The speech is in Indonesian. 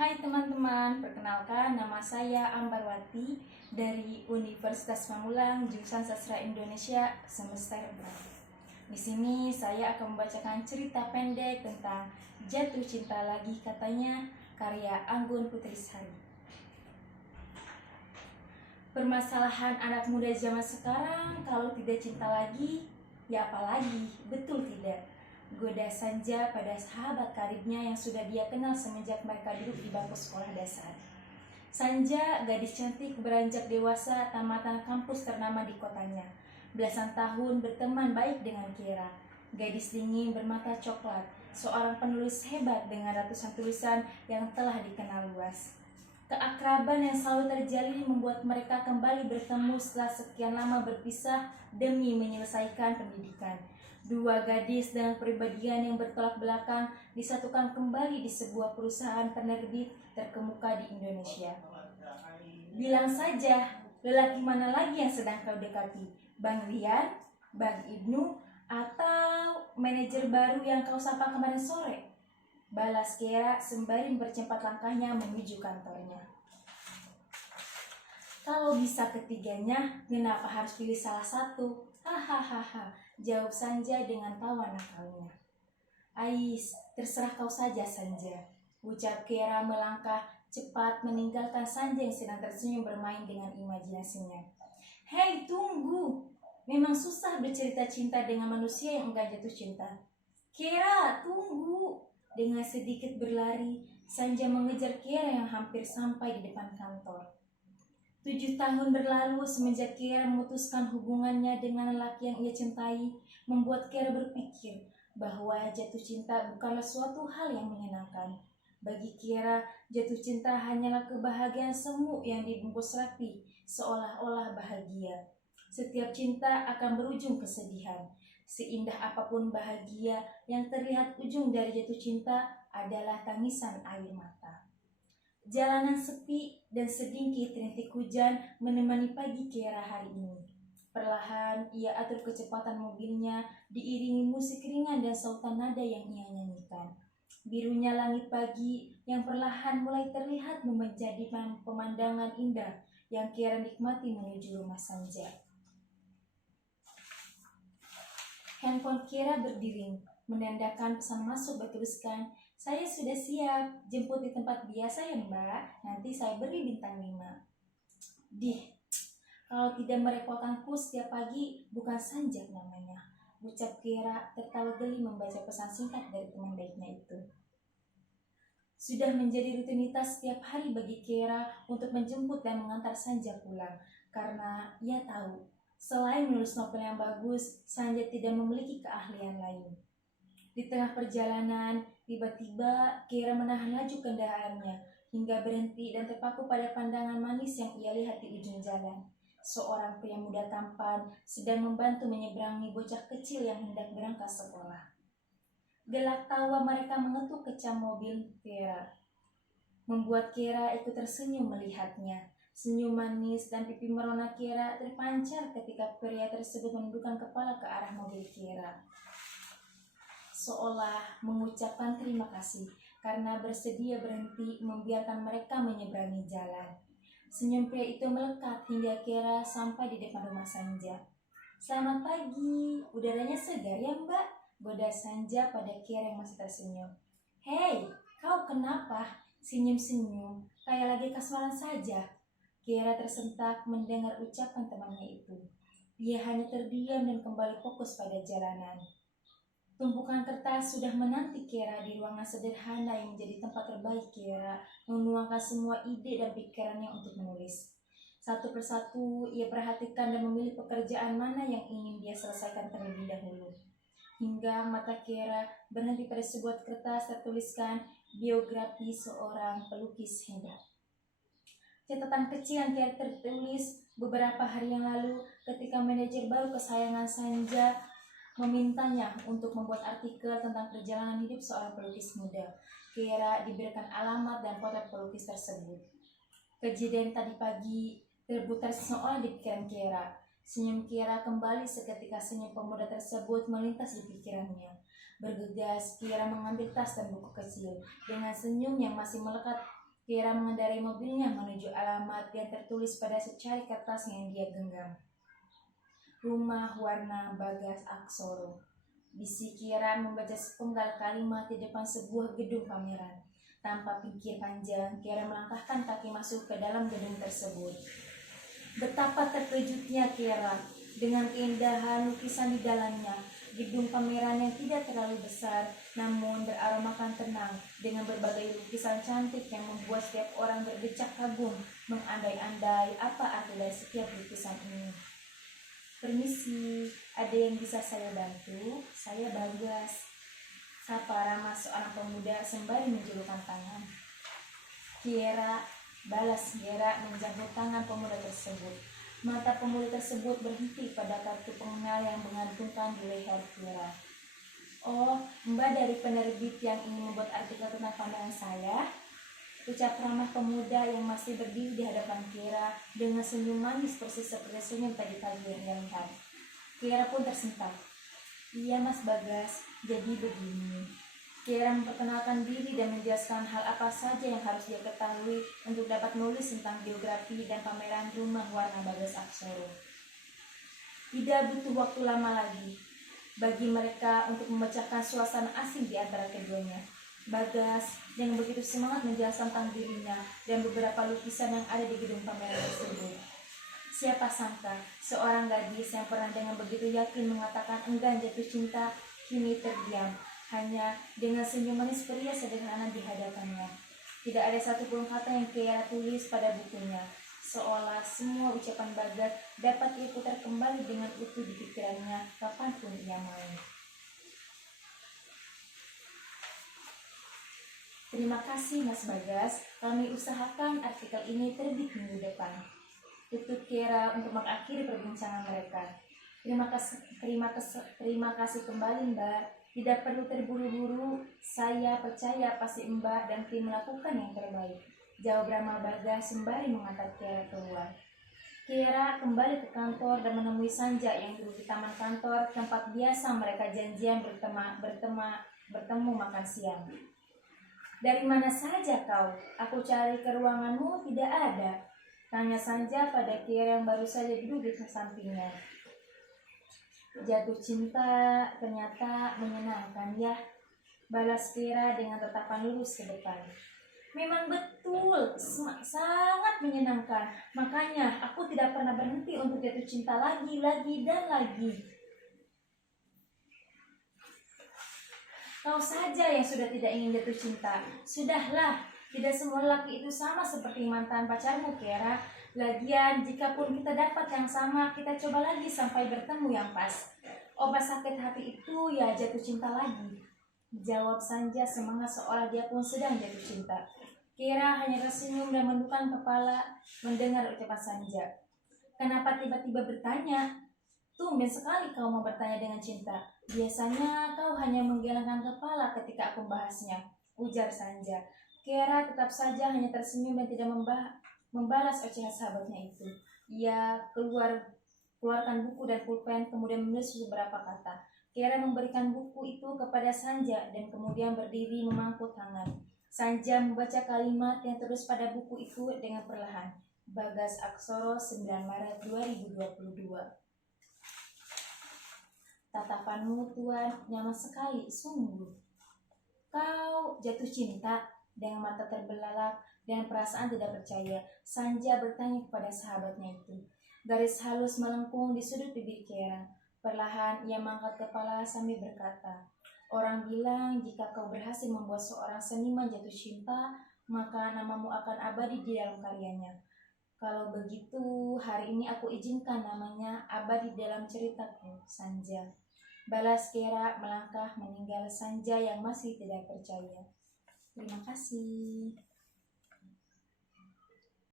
Hai teman-teman, perkenalkan nama saya Ambarwati dari Universitas Pamulang, jurusan Sastra Indonesia semester berapa. Di sini saya akan membacakan cerita pendek tentang Jatuh Cinta Lagi Katanya, karya Anggun Putrisari. Permasalahan anak muda zaman sekarang, kalau tidak cinta lagi, ya apalagi, betul tidak? Goda Sanja pada sahabat karibnya yang sudah dia kenal semenjak mereka duduk di bangku sekolah dasar. Sanja, gadis cantik beranjak dewasa, tamatan kampus ternama di kotanya. Belasan tahun berteman baik dengan Kira, gadis dingin bermata coklat, seorang penulis hebat dengan ratusan tulisan yang telah dikenal luas. Keakraban yang selalu terjalin membuat mereka kembali bertemu setelah sekian lama berpisah demi menyelesaikan pendidikan. Dua gadis dengan kepribadian yang bertolak belakang disatukan kembali di sebuah perusahaan penerbit terkemuka di Indonesia. Bilang saja, lelaki mana lagi yang sedang kau dekati? Bang Rian, Bang Ibnu, atau manajer baru yang kau sapa kemarin sore? Balas Kira sembari bercepat langkahnya menuju kantornya. Kalau bisa ketiganya, kenapa harus pilih salah satu? Hahaha, jawab Sanja dengan tawa nakalnya. Ais, terserah kau saja Sanja, ucap Kira melangkah cepat meninggalkan Sanja yang sedang tersenyum bermain dengan imajinasinya. Hei, tunggu! Memang susah bercerita cinta dengan manusia yang enggan jatuh cinta. Kira, tunggu! Dengan sedikit berlari, Sanja mengejar Kira yang hampir sampai di depan kantor. 7 tahun berlalu semenjak Kira memutuskan hubungannya dengan lelaki yang ia cintai, membuat Kira berpikir bahwa jatuh cinta bukanlah suatu hal yang menyenangkan. Bagi Kira, jatuh cinta hanyalah kebahagiaan semu yang dibungkus rapi, seolah-olah bahagia. Setiap cinta akan berujung kesedihan. Seindah apapun bahagia, yang terlihat ujung dari jatuh cinta adalah tangisan air mata. Jalanan sepi dan sedikit rintik hujan menemani pagi Kira hari ini. Perlahan ia atur kecepatan mobilnya diiringi musik ringan dan sautan nada yang ia nyanyikan. Birunya langit pagi yang perlahan mulai terlihat menjadi pemandangan indah yang Kira nikmati menuju rumah Sanja. Handphone Kira berdering, menandakan pesan masuk bertuliskan, "Saya sudah siap, jemput di tempat biasa ya mbak, nanti saya beri bintang 5. Dih, kalau tidak merepotkanku setiap pagi, bukan Sanjak namanya, ucap Kira tertawa geli membaca pesan singkat dari teman baiknya itu. Sudah menjadi rutinitas setiap hari bagi Kira untuk menjemput dan mengantar Sanja pulang, karena ia tahu, selain menulis novel yang bagus, Sanja tidak memiliki keahlian lain. Di tengah perjalanan, tiba-tiba Kira menahan laju kendaraannya hingga berhenti dan terpaku pada pandangan manis yang ia lihat di ujung jalan. Seorang pria muda tampan sedang membantu menyeberangi bocah kecil yang hendak berangkat sekolah. Gelak tawa mereka mengetuk kecam mobil Kira, membuat Kira ikut tersenyum melihatnya. Senyum manis dan pipi merona Kira terpancar ketika pria tersebut menundukkan kepala ke arah mobil Kira, seolah mengucapkan terima kasih karena bersedia berhenti membiarkan mereka menyeberangi jalan. Senyum pria itu melekat hingga Kira sampai di depan rumah Sanja. Selamat pagi, udaranya segar ya mbak? Goda Sanja pada Kira yang masih tersenyum. Hei, kau kenapa? Senyum-senyum, kayak lagi kasmaran saja. Kira tersentak mendengar ucapan temannya itu. Dia hanya terdiam dan kembali fokus pada jalanan. Tumpukan kertas sudah menanti Kira di ruangan sederhana yang menjadi tempat terbaik Kira menuangkan semua ide dan pikirannya untuk menulis. Satu persatu ia perhatikan dan memilih pekerjaan mana yang ingin dia selesaikan terlebih dahulu. Hingga mata Kira berhenti pada sebuah kertas tertuliskan biografi seorang pelukis hebat. Catatan kecil yang Kira tertulis beberapa hari yang lalu ketika manajer baru kesayangan Sanja memintanya untuk membuat artikel tentang perjalanan hidup seorang pelukis muda. Kira diberikan alamat dan potret pelukis tersebut. Kejadian tadi pagi terputar seolah di pikiran Kira. Senyum Kira kembali seketika senyum pemuda tersebut melintas di pikirannya. Bergegas, Kira mengambil tas dan buku kecil. Dengan senyum yang masih melekat Kiara mengendarai mobilnya menuju alamat yang tertulis pada secari kertas yang dia genggam. Rumah warna Bagas Aksoro. Bisi Kiara membaca sepenggal kalimat di depan sebuah gedung pameran. Tanpa pikir panjang, Kiara melangkahkan kaki masuk ke dalam gedung tersebut. Betapa terkejutnya Kiara dengan keindahan lukisan di dalamnya. Gedung pameran yang tidak terlalu besar namun beraromakan tenang dengan berbagai lukisan cantik yang membuat setiap orang berdecak kagum mengandai-andai apa arti dari setiap lukisan ini. Permisi, ada yang bisa saya bantu? Saya Bagas, sapa ramah seorang pemuda sembari menjulurkan tangan. Kiara balas Kiara menjangkut tangan pemuda tersebut. Mata pemuda tersebut berhenti pada kartu pengenal yang mengagumkan di leher Kiara. Oh, Mbak dari penerbit yang ingin membuat artikel tentang pandangan saya? Ucap ramah pemuda yang masih berdiri di hadapan Kiara dengan senyum manis persis seperti senyum tadi pagi yang ia lihat. Kiara pun tersentak. Iya Mas Bagas, jadi begini. Kiara memperkenalkan diri dan menjelaskan hal apa saja yang harus dia ketahui untuk dapat menulis tentang biografi dan pameran rumah warna Bagas Aksoro. Tidak butuh waktu lama lagi bagi mereka untuk memecahkan suasana asing di antara keduanya. Bagas yang begitu semangat menjelaskan tentang dirinya dan beberapa lukisan yang ada di gedung pameran tersebut. Siapa sangka seorang gadis yang pernah dengan begitu yakin mengatakan enggan jatuh cinta kini terdiam hanya dengan senyum manis pria sederhana di hadapannya. Tidak ada satupun kata yang Kiara tulis pada bukunya, seolah semua ucapan Bagas dapat ia putar kembali dengan utuh di pikirannya kapanpun ia mau. Terima kasih Mas Bagas, kami usahakan artikel ini terbit minggu depan. Tutup Kiara untuk mengakhiri perbincangan mereka. Terima kasih kembali Mbak. Tidak perlu terburu-buru, saya percaya pasti Mbak dan tim melakukan yang terbaik. Jawab ramah Bagas sembari mengantar Kiara keluar. Kiara kembali ke kantor dan menemui Sanja yang duduk di taman kantor, tempat biasa mereka janjian bertemu makan siang. Dari mana saja kau? Aku cari ke ruanganmu tidak ada. Tanya Sanja pada Kiara yang baru saja duduk di sampingnya. Jatuh cinta ternyata menyenangkan ya, balas Kiara dengan tatapan lurus ke depan. Memang betul, sangat menyenangkan. Makanya aku tidak pernah berhenti untuk jatuh cinta lagi dan lagi. Kau saja yang sudah tidak ingin jatuh cinta. Sudahlah, tidak semua laki itu sama seperti mantan pacarmu Kiara. Lagian, jikapun kita dapat yang sama, kita coba lagi sampai bertemu yang pas. Obat sakit hati itu ya jatuh cinta lagi. Jawab Sanja semangat seolah dia pun sedang jatuh cinta. Kiara hanya tersenyum dan menundukkan kepala mendengar ucapan Sanja. Kenapa tiba-tiba bertanya? Tumben sekali kau mau bertanya dengan cinta. Biasanya kau hanya menggelengkan kepala ketika aku membahasnya, ujar Sanja. Kiara tetap saja hanya tersenyum dan tidak membalas ocehan sahabatnya itu. Ia keluarkan buku dan pulpen kemudian menulis beberapa kata. Kiara memberikan buku itu kepada Sanja dan kemudian berdiri memangku tangan. Sanja membaca kalimat yang terus pada buku itu dengan perlahan. Bagas Aksoro 9 Maret 2022. Tatapanmu Tuan nyaman sekali, sungguh. Kau jatuh cinta? Dengan mata terbelalak dan perasaan tidak percaya, Sanja bertanya kepada sahabatnya itu. Garis halus melengkung di sudut bibir Kiara. Perlahan ia mengangkat kepala sambil berkata, orang bilang jika kau berhasil membuat seorang seniman jatuh cinta, maka namamu akan abadi di dalam karyanya. Kalau begitu, hari ini aku izinkan namanya abadi dalam ceritaku, Sanja. Balas Kiara melangkah meninggal Sanja yang masih tidak percaya. Terima kasih.